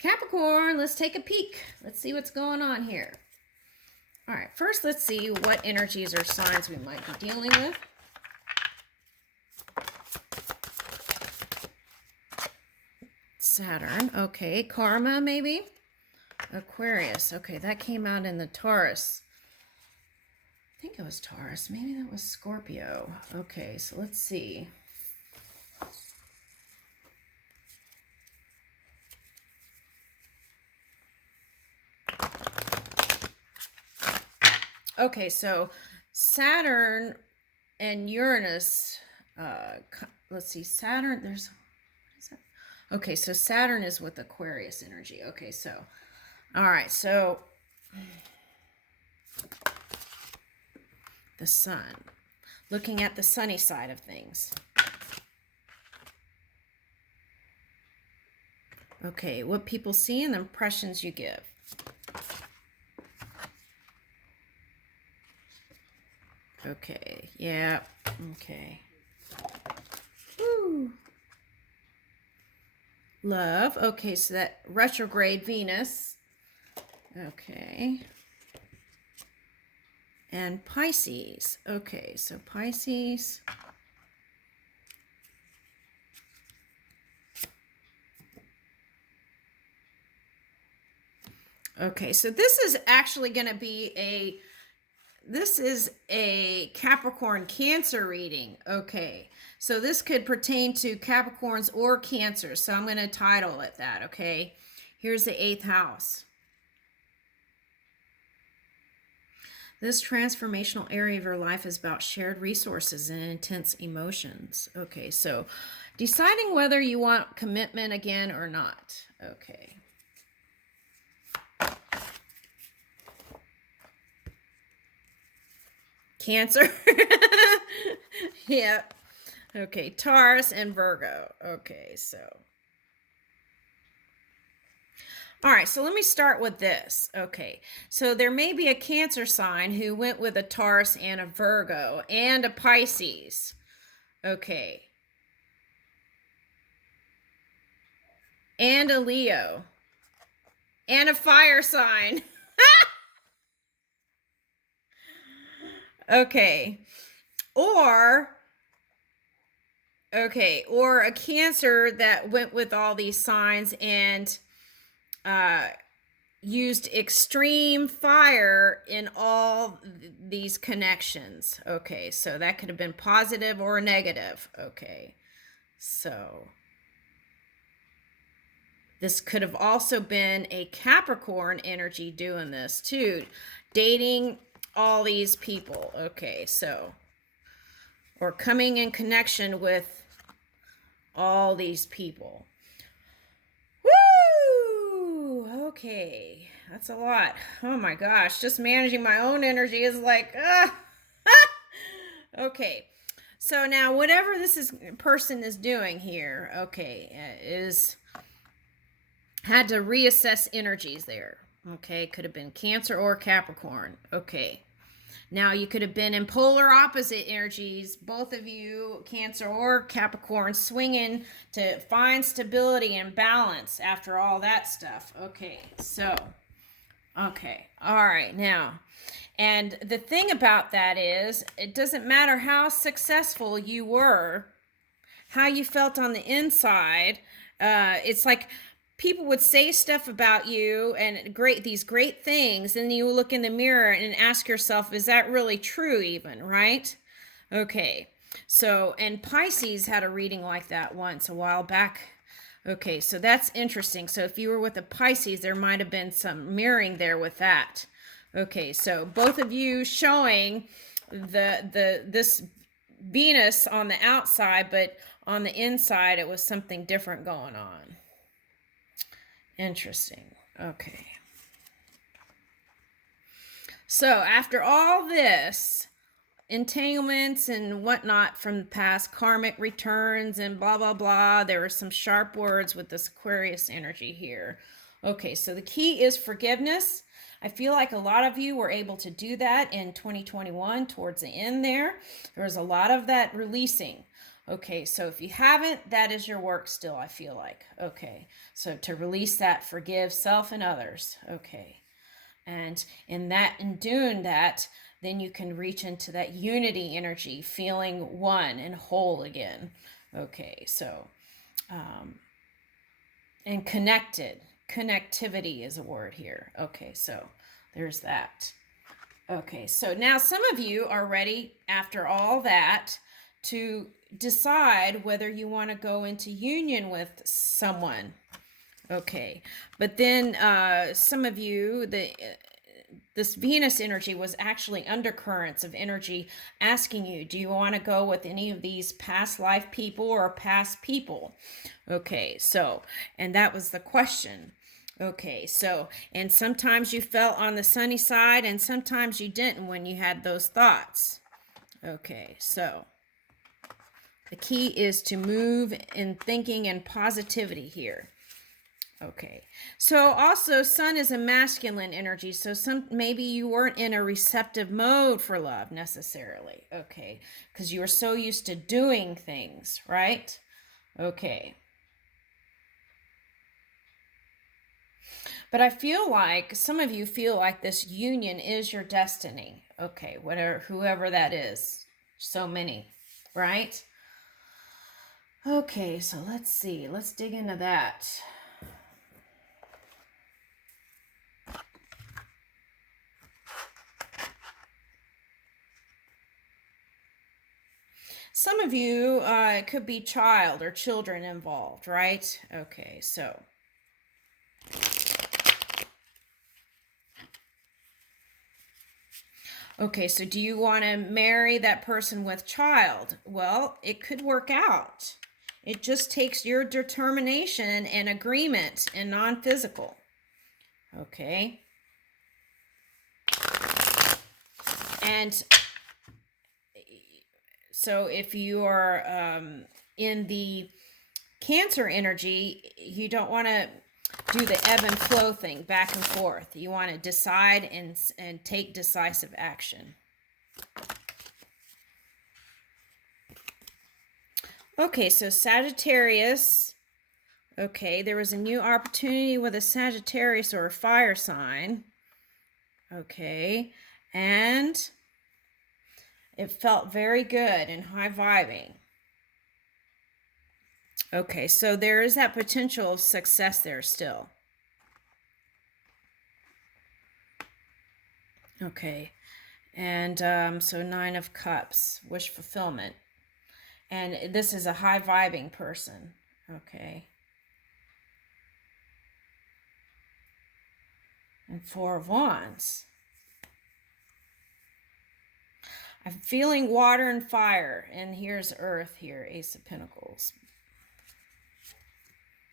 Capricorn, let's take a peek. Let's see what's going on here. All right, first let's see what energies or signs we might be dealing with. Saturn, okay. Karma, maybe. Aquarius, okay, that came out in the Taurus. I think it was Taurus. Maybe that was Scorpio. Okay, so let's see. Okay, so Saturn and Uranus, let's see, Saturn, what is that? Okay, so Saturn is with Aquarius energy. Okay, so, all right, so the sun, looking at the sunny side of things. Okay, what people see and the impressions you give. Okay, yeah, okay. Woo. Love, okay, so that retrograde Venus. Okay. And Pisces. Okay, so Pisces. Okay, so this is actually going to be a Capricorn-Cancer reading. Okay, so this could pertain to Capricorns or Cancer. So I'm going to title it that, okay? Here's the 8th house. This transformational area of your life is about shared resources and intense emotions. Okay, so deciding whether you want commitment again or not. Okay. Cancer. Yeah. Okay, Taurus and Virgo. Okay, so. All right, so let me start with this. Okay, so there may be a Cancer sign who went with a Taurus and a Virgo and a Pisces. Okay. And a Leo. And a fire sign. Okay. Or a Cancer that went with all these signs and used extreme fire in all these connections. Okay, so that could have been positive or negative. Okay, so this could have also been a Capricorn energy doing this too, dating all these people. Okay, so, or coming in connection with all these people. Okay, that's a lot. Oh my gosh, just managing my own energy is like, okay, so now whatever this person is doing here, okay, had to reassess energies there. Okay, could have been Cancer or Capricorn. Okay, now you could have been in polar opposite energies, both of you, Cancer or Capricorn, swinging to find stability and balance after all that stuff. Okay, so, okay, all right, now, and the thing about that is, it doesn't matter how successful you were, how you felt on the inside. It's like people would say stuff about you and these great things, and you look in the mirror and ask yourself, is that really true even, right? Okay, so, and Pisces had a reading like that once a while back. Okay, so that's interesting. So if you were with a Pisces, there might have been some mirroring there with that. Okay, so both of you showing this Venus on the outside, but on the inside it was something different going on. Interesting. Okay. So after all this, entanglements and whatnot from the past, karmic returns and blah, blah, blah, there were some sharp words with this Aquarius energy here. Okay, so the key is forgiveness. I feel like a lot of you were able to do that in 2021 towards the end there. There was a lot of that releasing. Okay, so if you haven't, that is your work still, I feel like. Okay, so to release that, forgive self and others. Okay, and in doing that, then you can reach into that unity energy, feeling one and whole again. Okay, so and connectivity is a word here. Okay, so there's that. Okay, so now some of you are ready after all that to decide whether you want to go into union with someone. Okay, but then some of you, this Venus energy was actually undercurrents of energy asking you, do you want to go with any of these past life people or past people? Okay, so, and that was the question. Okay, so, and sometimes you felt on the sunny side and sometimes you didn't when you had those thoughts. Okay, so the key is to move in thinking and positivity here. Okay, so also sun is a masculine energy, so maybe you weren't in a receptive mode for love necessarily. Okay, because you were so used to doing things, right? Okay. But I feel like some of you feel like this union is your destiny. Okay, whatever, whoever that is. So many, right? Okay, so let's see. Let's dig into that. Some of you, it could be child or children involved, right? Okay, so. Okay, so do you want to marry that person with child? Well, it could work out. It just takes your determination and agreement and non-physical. Okay. And so if you are in the Cancer energy, you don't want to do the ebb and flow thing back and forth. You want to decide and take decisive action. Okay, so Sagittarius. Okay, there was a new opportunity with a Sagittarius or a fire sign. Okay, and it felt very good and high vibing. Okay, so there is that potential of success there still. Okay, and so 9 of Cups, wish fulfillment. And this is a high vibing person. Okay. And 4 of Wands. I'm feeling water and fire. And here's Earth here, Ace of Pentacles.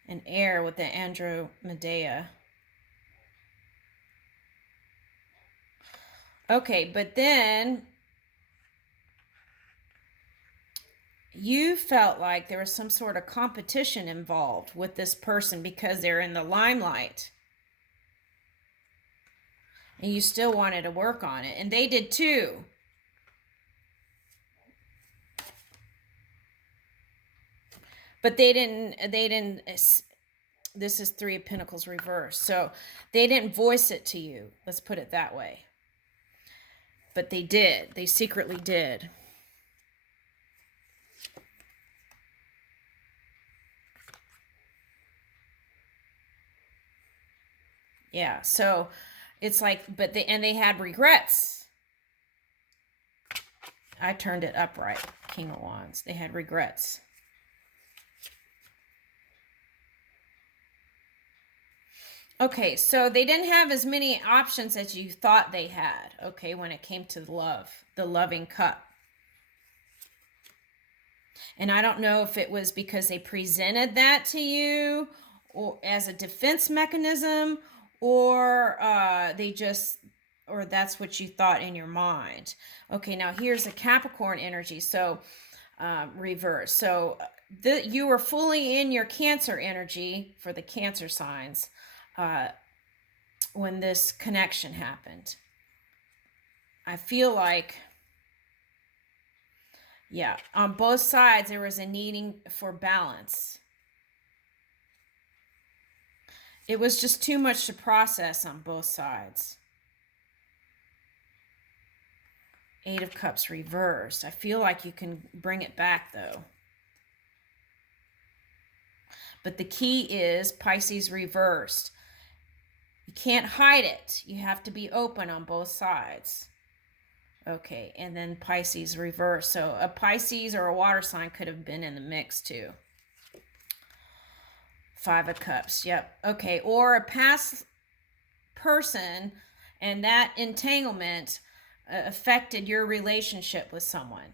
And air with the Andromeda. Okay, but then you felt like there was some sort of competition involved with this person because they're in the limelight. And you still wanted to work on it. And they did too. But they didn't, this is 3 of Pentacles reversed. So they didn't voice it to you. Let's put it that way. But they did. They secretly did. Yeah, so it's like, but they had regrets. I turned it upright, King of Wands. They had regrets. Okay, so they didn't have as many options as you thought they had, okay, when it came to love, the loving cup. And I don't know if it was because they presented that to you or as a defense mechanism, or or that's what you thought in your mind. Okay, now here's a Capricorn energy, so reverse. So you were fully in your Cancer energy for the Cancer signs when this connection happened. I feel like Yeah, on both sides, there was a needing for balance. It was just too much to process on both sides. Eight of Cups reversed. I feel like you can bring it back, though. But the key is Pisces reversed. You can't hide it. You have to be open on both sides. Okay, and then Pisces reversed. So a Pisces or a water sign could have been in the mix too. Five of Cups, yep. Okay, or a past person and that entanglement affected your relationship with someone.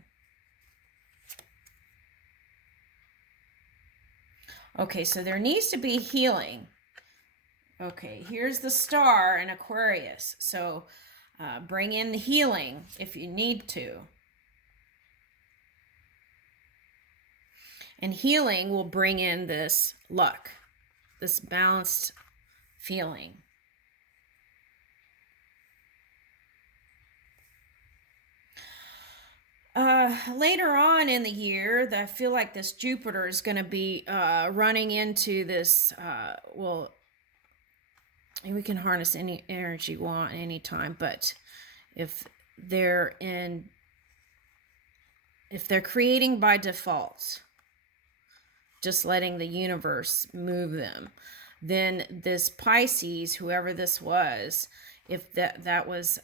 Okay, so there needs to be healing. Okay, here's the star in Aquarius. So bring in the healing if you need to. And healing will bring in this luck, this balanced feeling. Later on in the year, I feel like this Jupiter is going to be running into this, well, we can harness any energy we want anytime, but if they're creating by default, just letting the universe move them, then this Pisces, whoever this was, if that was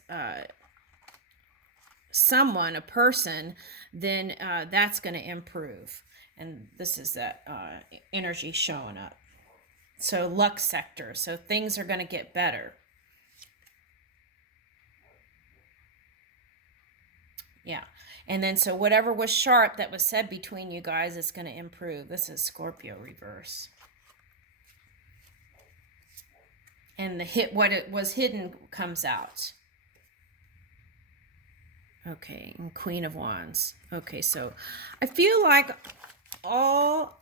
someone, a person, then that's going to improve. And this is that energy showing up. So luck sector. So things are going to get better. Yeah. And then so whatever was sharp that was said between you guys is going to improve. This is Scorpio reverse. And what it was hidden comes out. Okay, and Queen of Wands. Okay, so I feel like all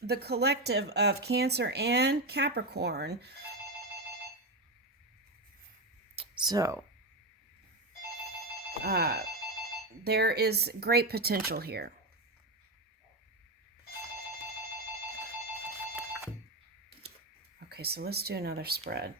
the collective of Cancer and Capricorn. So there is great potential here. Okay, so let's do another spread.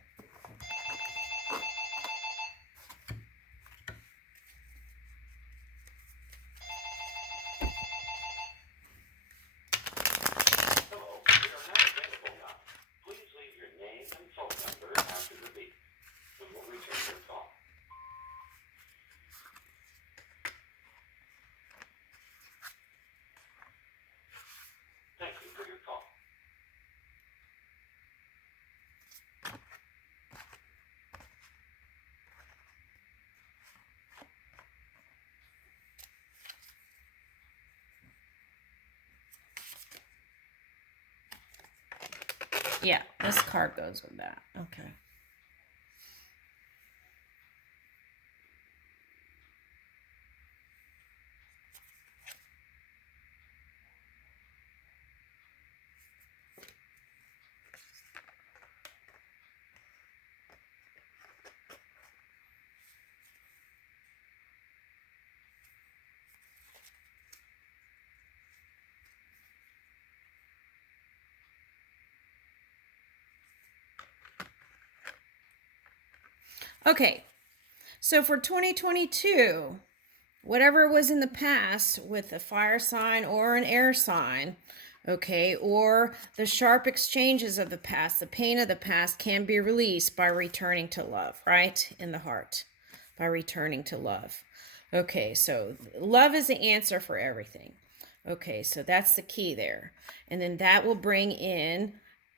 Yeah, this card goes with that. Okay. Okay, so for 2022, whatever was in the past with a fire sign or an air sign, okay, or the sharp exchanges of the past, the pain of the past can be released by returning to love, right? In the heart, by returning to love. Okay, so love is the answer for everything. Okay, so that's the key there. And then that will bring in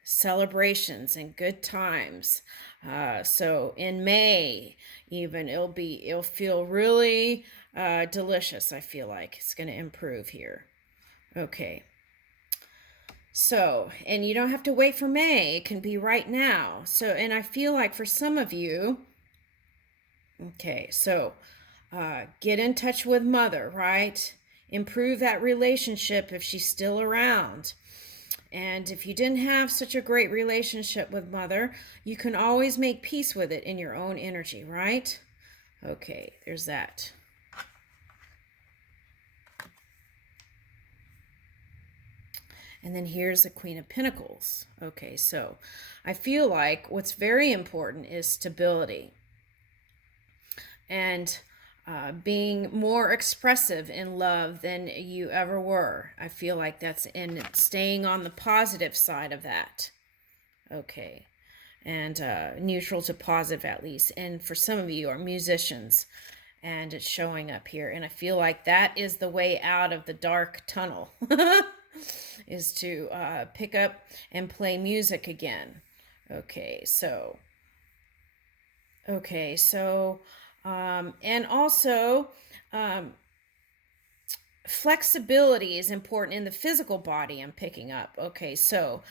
celebrations and good times. So in May, even it'll feel really delicious. I feel like it's going to improve here. Okay. So, and you don't have to wait for May. It can be right now. So, and I feel like for some of you, okay, so get in touch with mother, right? Improve that relationship if she's still around. And if you didn't have such a great relationship with mother, you can always make peace with it in your own energy, right? Okay, there's that. And then here's the Queen of Pentacles. Okay, so I feel like what's very important is stability and being more expressive in love than you ever were. I feel like that's in staying on the positive side of that. Okay, and neutral to positive at least. And for some of you are musicians, and it's showing up here. And I feel like that is the way out of the dark tunnel, is to pick up and play music again. Okay, so and also flexibility is important in the physical body, I'm picking up. Okay, so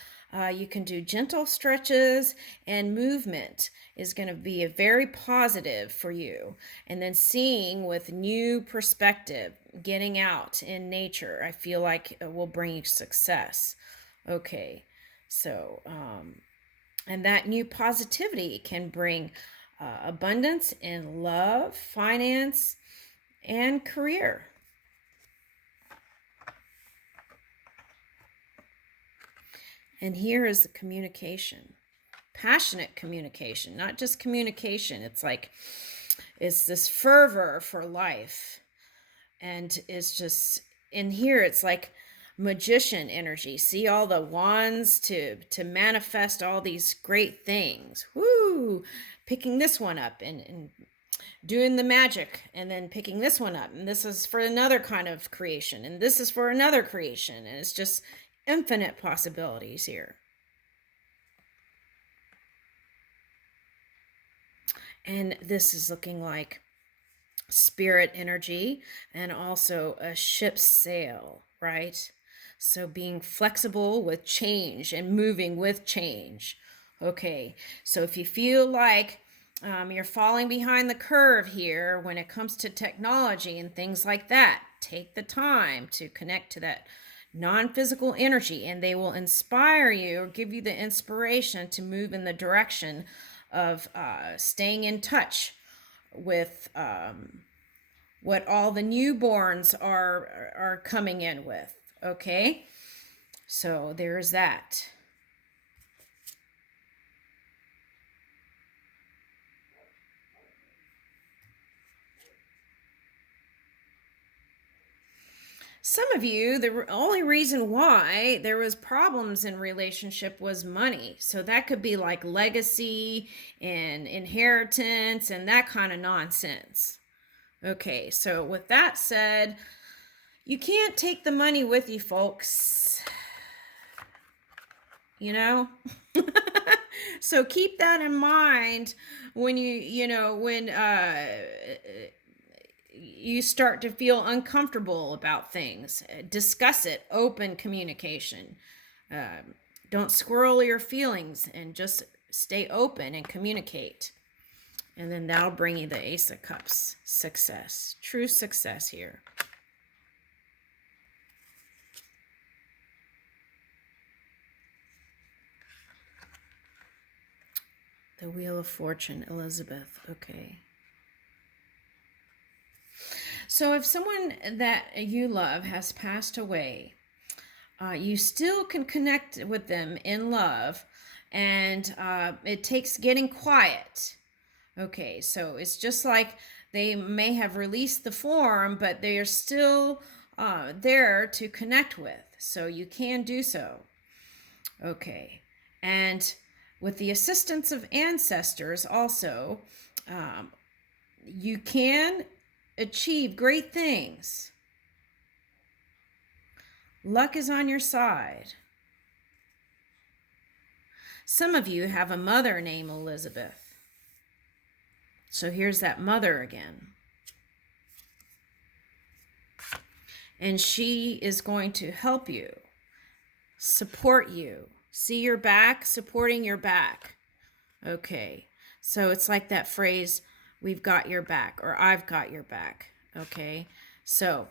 you can do gentle stretches, and movement is going to be a very positive for you. And then seeing with new perspective, getting out in nature, I feel like it will bring you success. Okay, so and that new positivity can bring abundance in love, finance, and career. And here is the communication. Passionate communication, not just communication. It's like, it's this fervor for life. And it's just, in here, it's like magician energy. See all the wands to manifest all these great things. Woo! Picking this one up and doing the magic, and then picking this one up. And this is for another kind of creation. And this is for another creation. And it's just infinite possibilities here. And this is looking like spirit energy and also a ship's sail, right? So being flexible with change and moving with change. Okay, so if you feel like you're falling behind the curve here when it comes to technology and things like that, take the time to connect to that non-physical energy, and they will inspire you or give you the inspiration to move in the direction of staying in touch with what all the newborns are coming in with. Okay, so there's that. Some of you, the only reason why there was problems in relationship was money. So that could be like legacy and inheritance and that kind of nonsense. Okay, so with that said, you can't take the money with you, folks. You know? So keep that in mind when when you start to feel uncomfortable about things. Discuss it. Open communication. Don't squirrel your feelings, and just stay open and communicate. And then that'll bring you the Ace of Cups. Success. True success here. The Wheel of Fortune, Elizabeth. Okay. So if someone that you love has passed away, you still can connect with them in love, and it takes getting quiet. Okay, so it's just like they may have released the form, but they are still there to connect with. So you can do so. Okay, and with the assistance of ancestors also, you can achieve great things. Luck is on your side. Some of you have a mother named Elizabeth. So here's that mother again. And she is going to help you, support you, see your back, supporting your back. Okay, so it's like that phrase, we've got your back, or I've got your back. Okay, so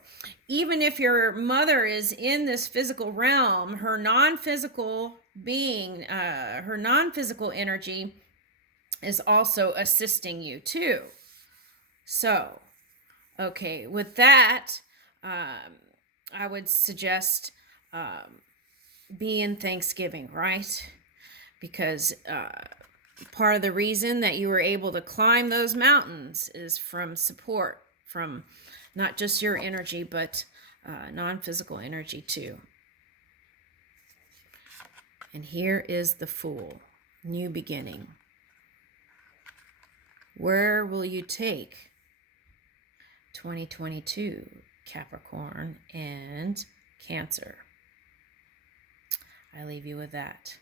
even if your mother is in this physical realm, her non-physical being, her non-physical energy is also assisting you too. So, okay, with that, I would suggest be in Thanksgiving, right? Because part of the reason that you were able to climb those mountains is from support from not just your energy, but non-physical energy too. And here is the Fool, new beginning. Where will you take 2022, Capricorn and Cancer? I leave you with that.